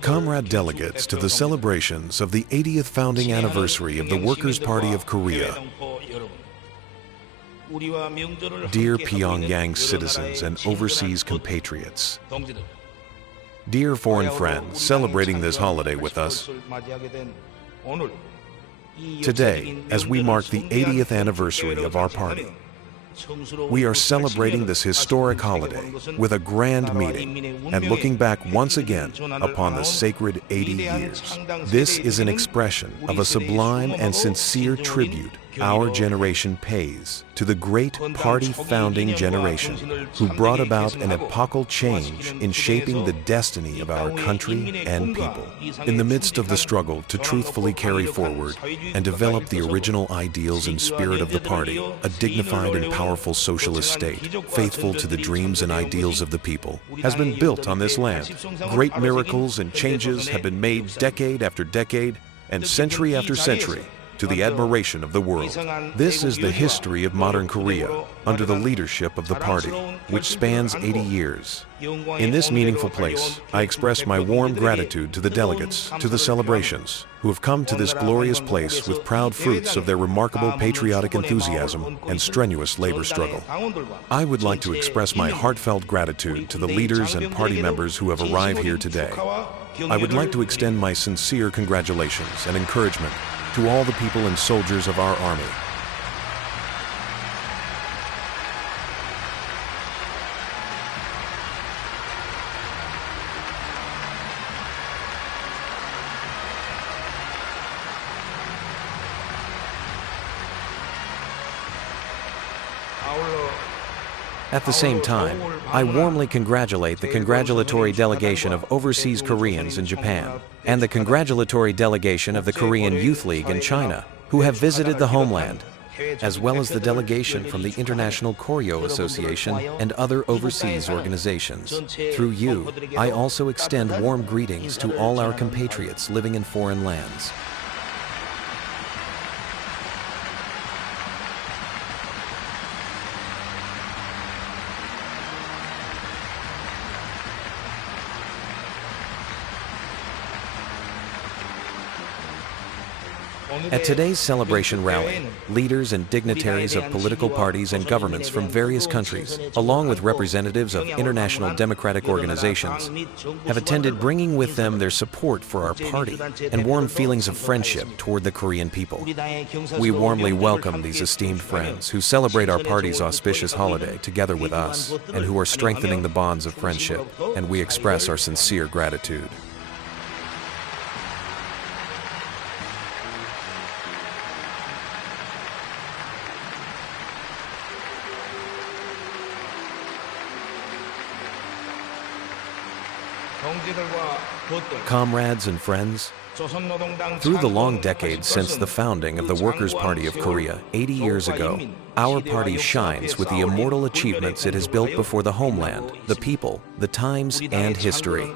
Comrade delegates to the celebrations of the 80th founding anniversary of the Workers' Party of Korea. Dear Pyongyang citizens and overseas compatriots, dear foreign friends celebrating this holiday with us, today, as we mark the 80th anniversary of our party, we are celebrating this historic holiday with a grand meeting and looking back once again upon the sacred 80 years. This is an expression of a sublime and sincere tribute our generation pays to the great party founding generation who brought about an epochal change in shaping the destiny of our country and people. In the midst of the struggle to truthfully carry forward and develop the original ideals and spirit of the party, a dignified and powerful socialist state, faithful to the dreams and ideals of the people, has been built on this land. Great miracles and changes have been made decade after decade and century after century, to the admiration of the world. This is the history of modern Korea under the leadership of the party, which spans 80 years. In this meaningful place, I express my warm gratitude to the delegates to the celebrations who have come to this glorious place with proud fruits of their remarkable patriotic enthusiasm and strenuous labor struggle. I would like to express my heartfelt gratitude to the leaders and party members who have arrived here today. I would like to extend my sincere congratulations and encouragement to all the people and soldiers of our army. At the same time, I warmly congratulate the congratulatory delegation of overseas Koreans in Japan and the congratulatory delegation of the Korean Youth League in China, who have visited the homeland, as well as the delegation from the International Koryo Association and other overseas organizations. Through you, I also extend warm greetings to all our compatriots living in foreign lands. At today's celebration rally, leaders and dignitaries of political parties and governments from various countries, along with representatives of international democratic organizations, have attended, bringing with them their support for our party and warm feelings of friendship toward the Korean people. We warmly welcome these esteemed friends who celebrate our party's auspicious holiday together with us and who are strengthening the bonds of friendship, and we express our sincere gratitude. Comrades and friends, through the long decades since the founding of the Workers' Party of Korea 80 years ago, our party shines with the immortal achievements it has built before the homeland, the people, the times, and history.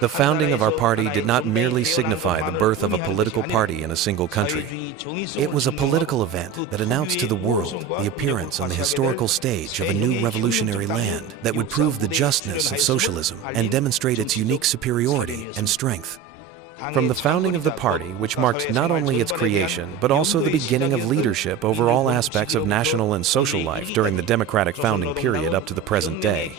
The founding of our party did not merely signify the birth of a political party in a single country. It was a political event that announced to the world the appearance on the historical stage of a new revolutionary land that would prove the justness of socialism and demonstrate its unique superiority and strength. From the founding of the party, which marked not only its creation, but also the beginning of leadership over all aspects of national and social life during the democratic founding period up to the present day,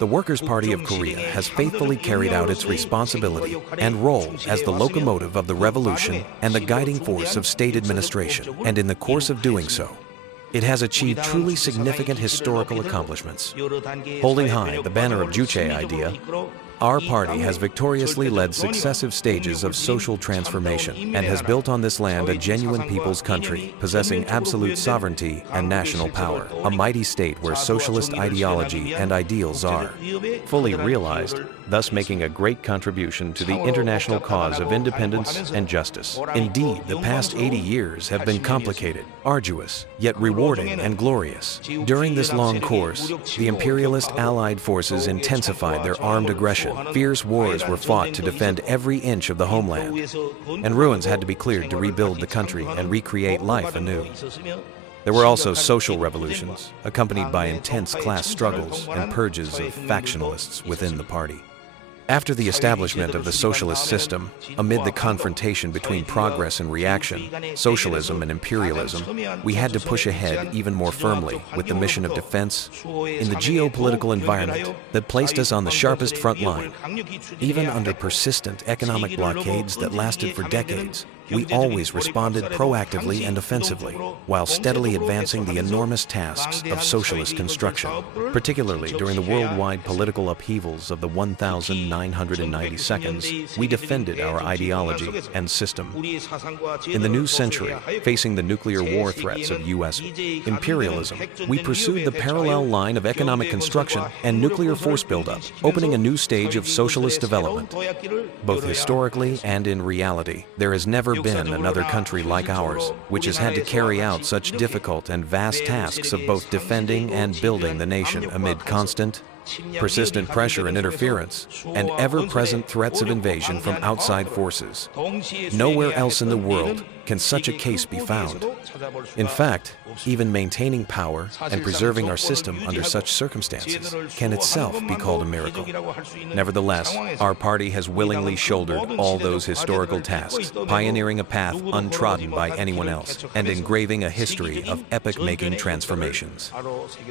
the Workers' Party of Korea has faithfully carried out its responsibility and role as the locomotive of the revolution and the guiding force of state administration, and in the course of doing so, it has achieved truly significant historical accomplishments. Holding high the banner of Juche idea, our party has victoriously led successive stages of social transformation and has built on this land a genuine people's country, possessing absolute sovereignty and national power, a mighty state where socialist ideology and ideals are fully realized, thus making a great contribution to the international cause of independence and justice. Indeed, the past 80 years have been complicated, arduous, yet rewarding and glorious. During this long course, the imperialist allied forces intensified their armed aggression. Fierce wars were fought to defend every inch of the homeland, and ruins had to be cleared to rebuild the country and recreate life anew. There were also social revolutions, accompanied by intense class struggles and purges of factionalists within the party. After the establishment of the socialist system, amid the confrontation between progress and reaction, socialism and imperialism, we had to push ahead even more firmly with the mission of defense in the geopolitical environment that placed us on the sharpest front line. Even under persistent economic blockades that lasted for decades, we always responded proactively and offensively, while steadily advancing the enormous tasks of socialist construction, particularly during the worldwide political upheavals of the 1990 seconds. We defended our ideology and system. In the new century, facing the nuclear war threats of U.S. imperialism, we pursued the parallel line of economic construction and nuclear force buildup, opening a new stage of socialist development. Both historically and in reality, there has never been another country like ours, which has had to carry out such difficult and vast tasks of both defending and building the nation amid constant, persistent pressure and interference, and ever-present threats of invasion from outside forces. Nowhere else in the world can such a case be found. In fact, even maintaining power and preserving our system under such circumstances can itself be called a miracle. Nevertheless, our party has willingly shouldered all those historical tasks, pioneering a path untrodden by anyone else, and engraving a history of epoch-making transformations.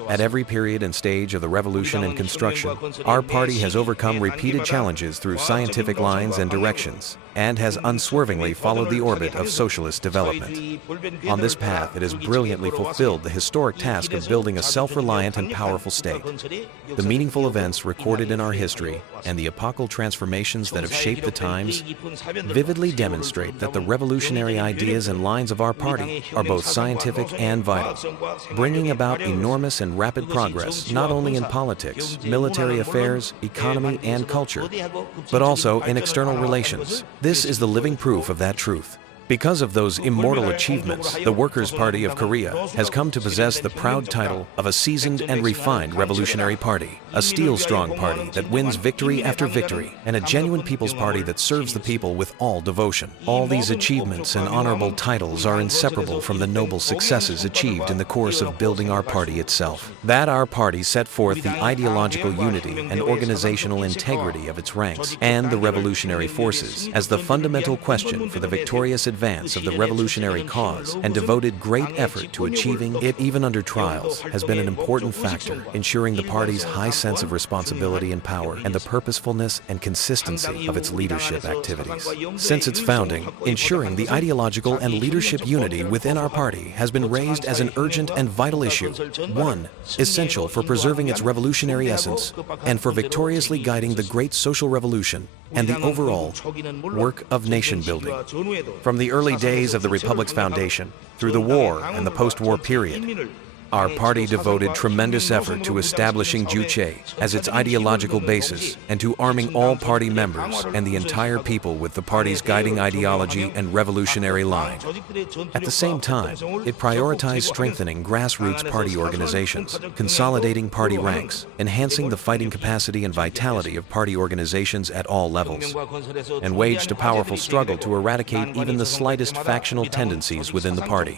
At every period and stage of the revolution and construction, our party has overcome repeated challenges through scientific lines and directions, and has unswervingly followed the orbit of socialist development. On this path, it has brilliantly fulfilled the historic task of building a self-reliant and powerful state. The meaningful events recorded in our history and the epochal transformations that have shaped the times vividly demonstrate that the revolutionary ideas and lines of our party are both scientific and vital, bringing about enormous and rapid progress not only in politics, military affairs, economy, and culture, but also in external relations. This is the living proof of that truth. Because of those immortal achievements, the Workers' Party of Korea has come to possess the proud title of a seasoned and refined revolutionary party, a steel-strong party that wins victory after victory, and a genuine people's party that serves the people with all devotion. All these achievements and honorable titles are inseparable from the noble successes achieved in the course of building our party itself. That our party set forth the ideological unity and organizational integrity of its ranks and the revolutionary forces as the fundamental question for the victorious advance of the revolutionary cause, and devoted great effort to achieving it even under trials, has been an important factor, ensuring the party's high sense of responsibility and power and the purposefulness and consistency of its leadership activities. Since its founding, ensuring the ideological and leadership unity within our party has been raised as an urgent and vital issue, one, essential for preserving its revolutionary essence and for victoriously guiding the great social revolution and the overall work of nation building. From the early days of the Republic's foundation, through the war and the post-war period, our party devoted tremendous effort to establishing Juche as its ideological basis and to arming all party members and the entire people with the party's guiding ideology and revolutionary line. At the same time, it prioritized strengthening grassroots party organizations, consolidating party ranks, enhancing the fighting capacity and vitality of party organizations at all levels, and waged a powerful struggle to eradicate even the slightest factional tendencies within the party.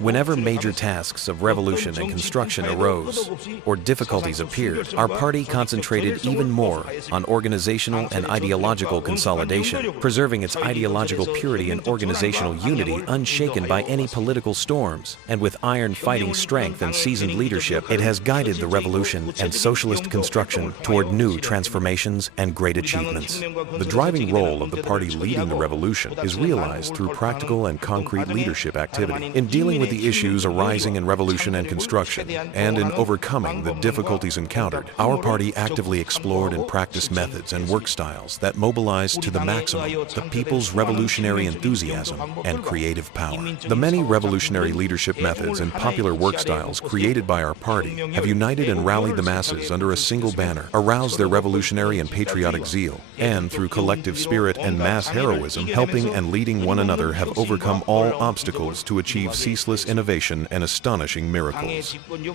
Whenever major tasks of revolution and construction arose, or difficulties appeared, our party concentrated even more on organizational and ideological consolidation, preserving its ideological purity and organizational unity unshaken by any political storms, and with iron fighting strength and seasoned leadership, it has guided the revolution and socialist construction toward new transformations and great achievements. The driving role of the party leading the revolution is realized through practical and concrete leadership activity in dealing with the issues arising in revolution and construction, and in overcoming the difficulties encountered. Our party actively explored and practiced methods and work styles that mobilized to the maximum the people's revolutionary enthusiasm and creative power. The many revolutionary leadership methods and popular work styles created by our party have united and rallied the masses under a single banner, aroused their revolutionary and patriotic zeal, and through collective spirit and mass heroism, helping and leading one another, have overcome all obstacles to achieve ceaseless innovation and astonishing miracles.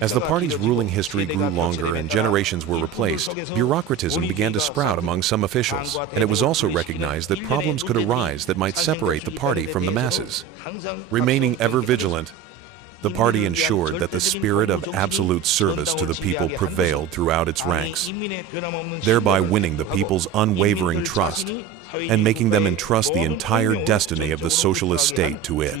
As the party's ruling history grew longer and generations were replaced, bureaucratism began to sprout among some officials, and it was also recognized that problems could arise that might separate the party from the masses. Remaining ever vigilant, The party ensured that the spirit of absolute service to the people prevailed throughout its ranks, thereby winning the people's unwavering trust and making them entrust the entire destiny of the socialist state to it.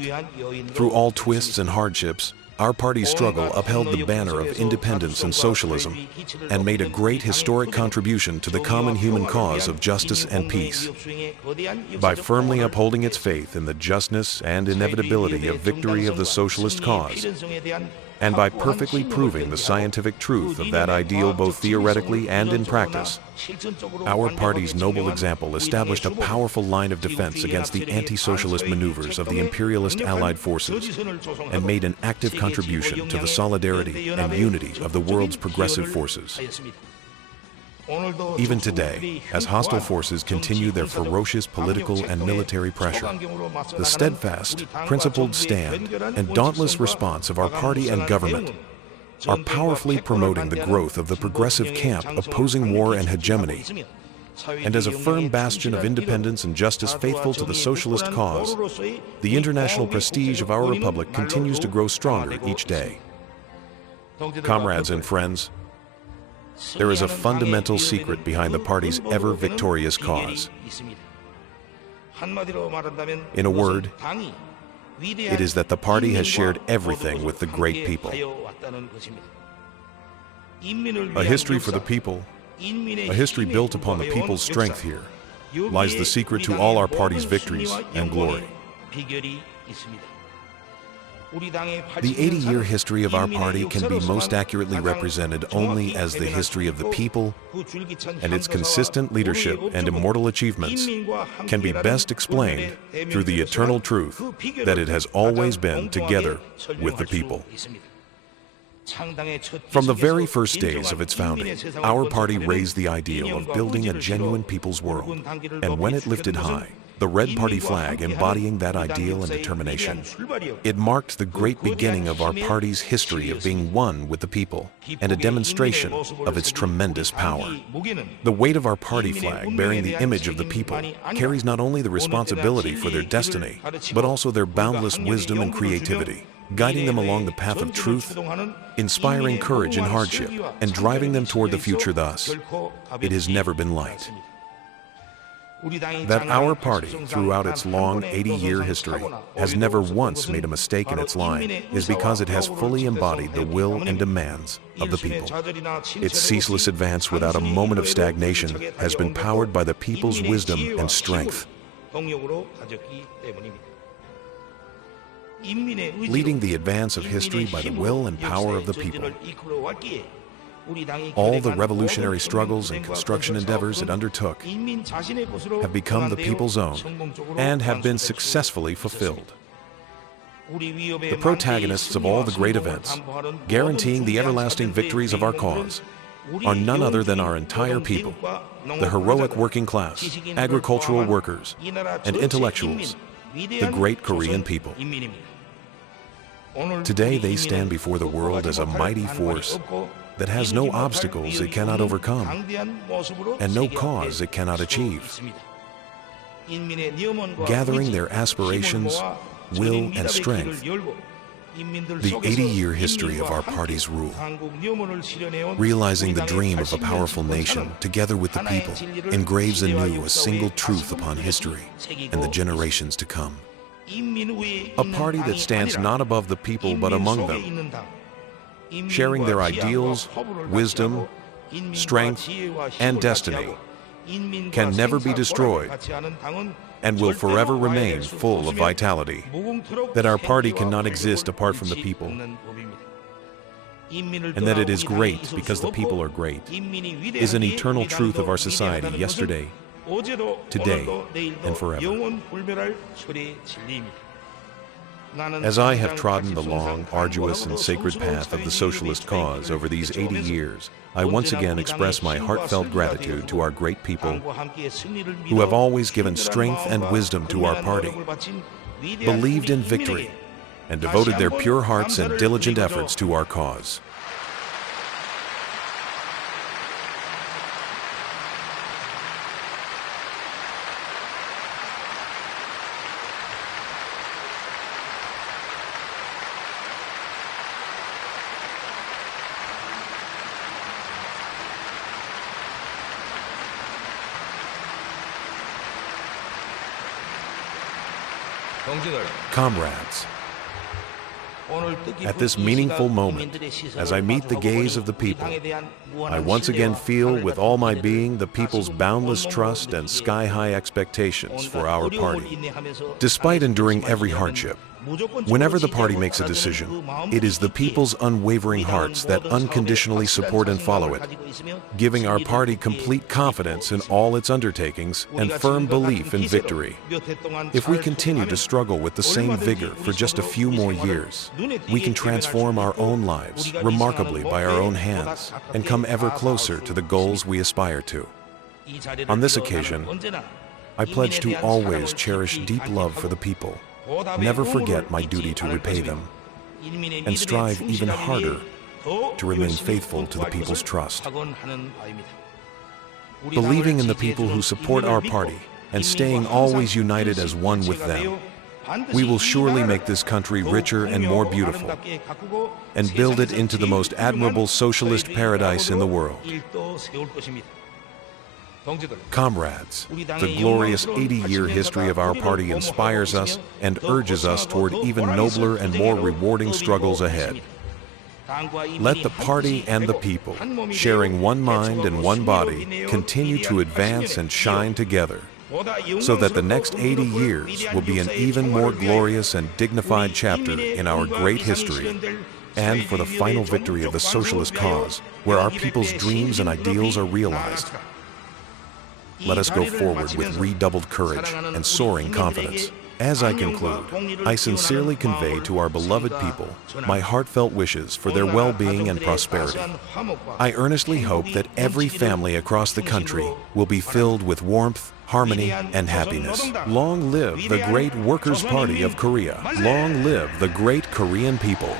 Through all twists and hardships, our party's struggle upheld the banner of independence and socialism and made a great historic contribution to the common human cause of justice and peace. By firmly upholding its faith in the justness and inevitability of victory of the socialist cause, and by perfectly proving the scientific truth of that ideal both theoretically and in practice, our party's noble example established a powerful line of defense against the anti-socialist maneuvers of the imperialist Allied forces and made an active contribution to the solidarity and unity of the world's progressive forces. Even today, as hostile forces continue their ferocious political and military pressure, the steadfast, principled stand and dauntless response of our party and government are powerfully promoting the growth of the progressive camp opposing war and hegemony, and as a firm bastion of independence and justice faithful to the socialist cause, the international prestige of our republic continues to grow stronger each day. Comrades and friends, there is a fundamental secret behind the party's ever-victorious cause. In a word, it is that the party has shared everything with the great people. A history for the people, a history built upon the people's strength here, lies the secret to all our party's victories and glory. The 80-year history of our party can be most accurately represented only as the history of the people, and its consistent leadership and immortal achievements can be best explained through the eternal truth that it has always been together with the people. From the very first days of its founding, our party raised the ideal of building a genuine people's world, and when it lifted high the red party flag embodying that ideal and determination, it marked the great beginning of our party's history of being one with the people and a demonstration of its tremendous power. The weight of our party flag bearing the image of the people carries not only the responsibility for their destiny, but also their boundless wisdom and creativity, guiding them along the path of truth, inspiring courage in hardship, and driving them toward the future thus. It has never been light. That our party, throughout its long 80-year history, has never once made a mistake in its line is because it has fully embodied the will and demands of the people. Its ceaseless advance without a moment of stagnation has been powered by the people's wisdom and strength. Leading the advance of history by the will and power of the people, all the revolutionary struggles and construction endeavors it undertook have become the people's own and have been successfully fulfilled. The protagonists of all the great events, guaranteeing the everlasting victories of our cause, are none other than our entire people, the heroic working class, agricultural workers, and intellectuals, the great Korean people. Today they stand before the world as a mighty force that has no obstacles it cannot overcome and no cause it cannot achieve. Gathering their aspirations, will, and strength, the 80-year history of our party's rule, realizing the dream of a powerful nation together with the people, engraves anew a single truth upon history and the generations to come. A party that stands not above the people but among them, sharing their ideals, wisdom, strength, and destiny, can never be destroyed and will forever remain full of vitality. That our party cannot exist apart from the people, and that it is great because the people are great, is an eternal truth of our society yesterday, today, and forever. As I have trodden the long, arduous, and sacred path of the socialist cause over these 80 years, I once again express my heartfelt gratitude to our great people who have always given strength and wisdom to our party, believed in victory, and devoted their pure hearts and diligent efforts to our cause. Comrades, at this meaningful moment, as I meet the gaze of the people, I once again feel with all my being the people's boundless trust and sky-high expectations for our party. Despite enduring every hardship, whenever the party makes a decision, it is the people's unwavering hearts that unconditionally support and follow it, giving our party complete confidence in all its undertakings and firm belief in victory. If we continue to struggle with the same vigor for just a few more years, we can transform our own lives remarkably by our own hands and come ever closer to the goals we aspire to. On this occasion, I pledge to always cherish deep love for the people, never forget my duty to repay them, and strive even harder to remain faithful to the people's trust. Believing in the people who support our party and staying always united as one with them, we will surely make this country richer and more beautiful and build it into the most admirable socialist paradise in the world. Comrades, the glorious 80-year history of our party inspires us and urges us toward even nobler and more rewarding struggles ahead. Let the party and the people, sharing one mind and one body, continue to advance and shine together, so that the next 80 years will be an even more glorious and dignified chapter in our great history, and for the final victory of the socialist cause, where our people's dreams and ideals are realized. Let us go forward with redoubled courage and soaring confidence. As I conclude, I sincerely convey to our beloved people my heartfelt wishes for their well-being and prosperity. I earnestly hope that every family across the country will be filled with warmth, harmony, and happiness. Long live the great Workers' Party of Korea. Long live the great Korean people.